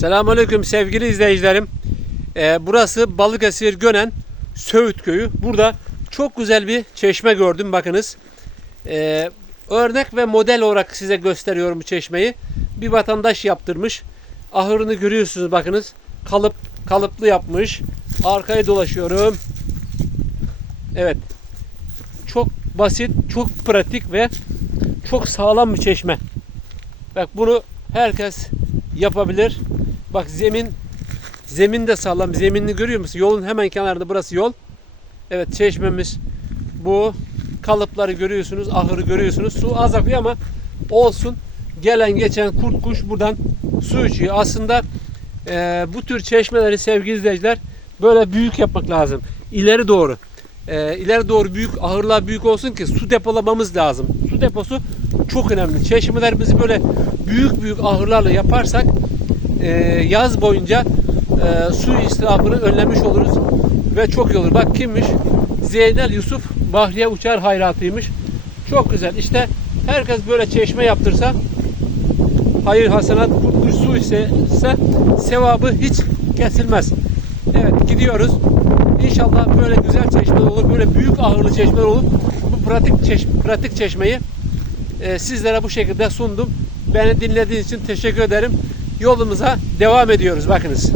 Selamünaleyküm sevgili izleyicilerim. Ee, burası Balıkesir Gönen Söğüt Köyü. Burada çok güzel bir çeşme gördüm bakınız. Ee, örnek ve model olarak size gösteriyorum bu çeşmeyi. Bir vatandaş yaptırmış. Ahırını görüyorsunuz bakınız. Kalıp kalıplı yapmış. Arkaya dolaşıyorum. Evet. Çok basit, çok pratik ve çok sağlam bir çeşme. Bak bunu herkes yapabilir. Bak zemin zemin de sağlam. Zeminini görüyor musun? Yolun hemen kenarında burası yol. Evet çeşmemiz bu. Kalıpları görüyorsunuz, ahırı görüyorsunuz. Su az akıyor ama olsun. Gelen geçen kurt kuş buradan su içiyor. Aslında e, bu tür çeşmeleri sevgili izleyiciler böyle büyük yapmak lazım. İleri doğru. E, ileri doğru büyük ahırlar büyük olsun ki su depolamamız lazım. Su deposu çok önemli. Çeşmelerimizi böyle büyük büyük ahırlarla yaparsak e, yaz boyunca e, su israfını önlemiş oluruz ve çok iyi olur. Bak kimmiş? Zeynel Yusuf Bahriye Uçar hayratıymış. Çok güzel. İşte herkes böyle çeşme yaptırsa hayır hasenat kurtuluş su ise, ise sevabı hiç kesilmez. Evet gidiyoruz. İnşallah böyle güzel çeşmeler olur. Böyle büyük ahırlı çeşmeler olur. Bu pratik çeş pratik çeşmeyi e, sizlere bu şekilde sundum. Beni dinlediğiniz için teşekkür ederim. Yolumuza devam ediyoruz. Bakınız.